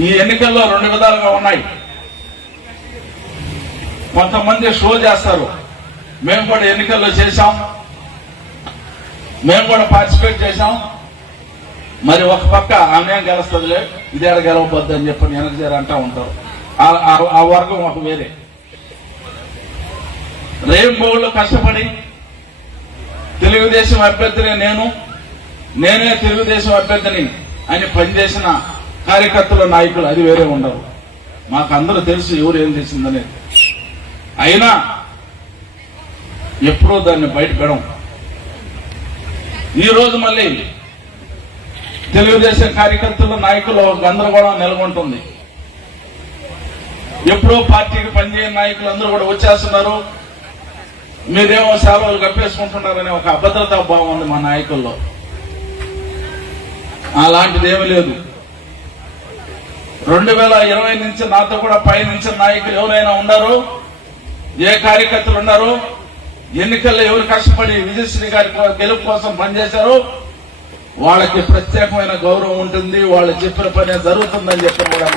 ఈ ఎన్నికల్లో రెండు విధాలుగా ఉన్నాయి. కొంతమంది షో చేస్తారు. మేము కూడా ఎన్నికల్లో చేశాం. మేము కూడా పార్టిసిపేట్ చేశాం. మరి ఒక పక్క ఆమె గెలుస్తుందిలే ఇది ఎడ గెలవబద్దు అని చెప్పి వెనక అంటా ఉంటారు. ఆ- ఆ- వర్గం ఒక వేరే. రేంబోళ్ళు కష్టపడి తెలుగుదేశం అభ్యర్థిని నేను నేనే తెలుగుదేశం అభ్యర్థిని అని పనిచేసిన కార్యకర్తల నాయకులు అది వేరే ఉండరు మాకు అందరూ తెలుసు ఎవరు ఏం చేసిందనేది. అయినా ఎప్పుడూ దాన్ని బయటపెడం ఈ ఈరోజు మళ్ళీ తెలుగుదేశం కార్యకర్తల నాయకులు గందరగోళం నెలకొంటుంది. ఎప్పుడో పార్టీకి పనిచేయని నాయకులు అందరూ కూడా వచ్చేస్తున్నారు. మీరేమో సేవలు కప్పేసుకుంటున్నారనే ఒక అభద్రతా భావం ఉంది మా నాయకుల్లో. అలాంటిది ఏమీ లేదు. రెండు వేల ఇరవై నుంచి నాతో కూడా పయనించిన నాయకులు ఎవరైనా ఉన్నారు ఏ కార్యకర్తలు ఉన్నారు ఎన్నికల్లో ఎవరు కష్టపడి విజయశ్రీ గారి గెలుపు కోసం పనిచేశారో వాళ్ళకి ప్రత్యేకమైన గౌరవం ఉంటుంది వాళ్ళు చెప్పిన పని జరుగుతుందని చెప్పి కూడా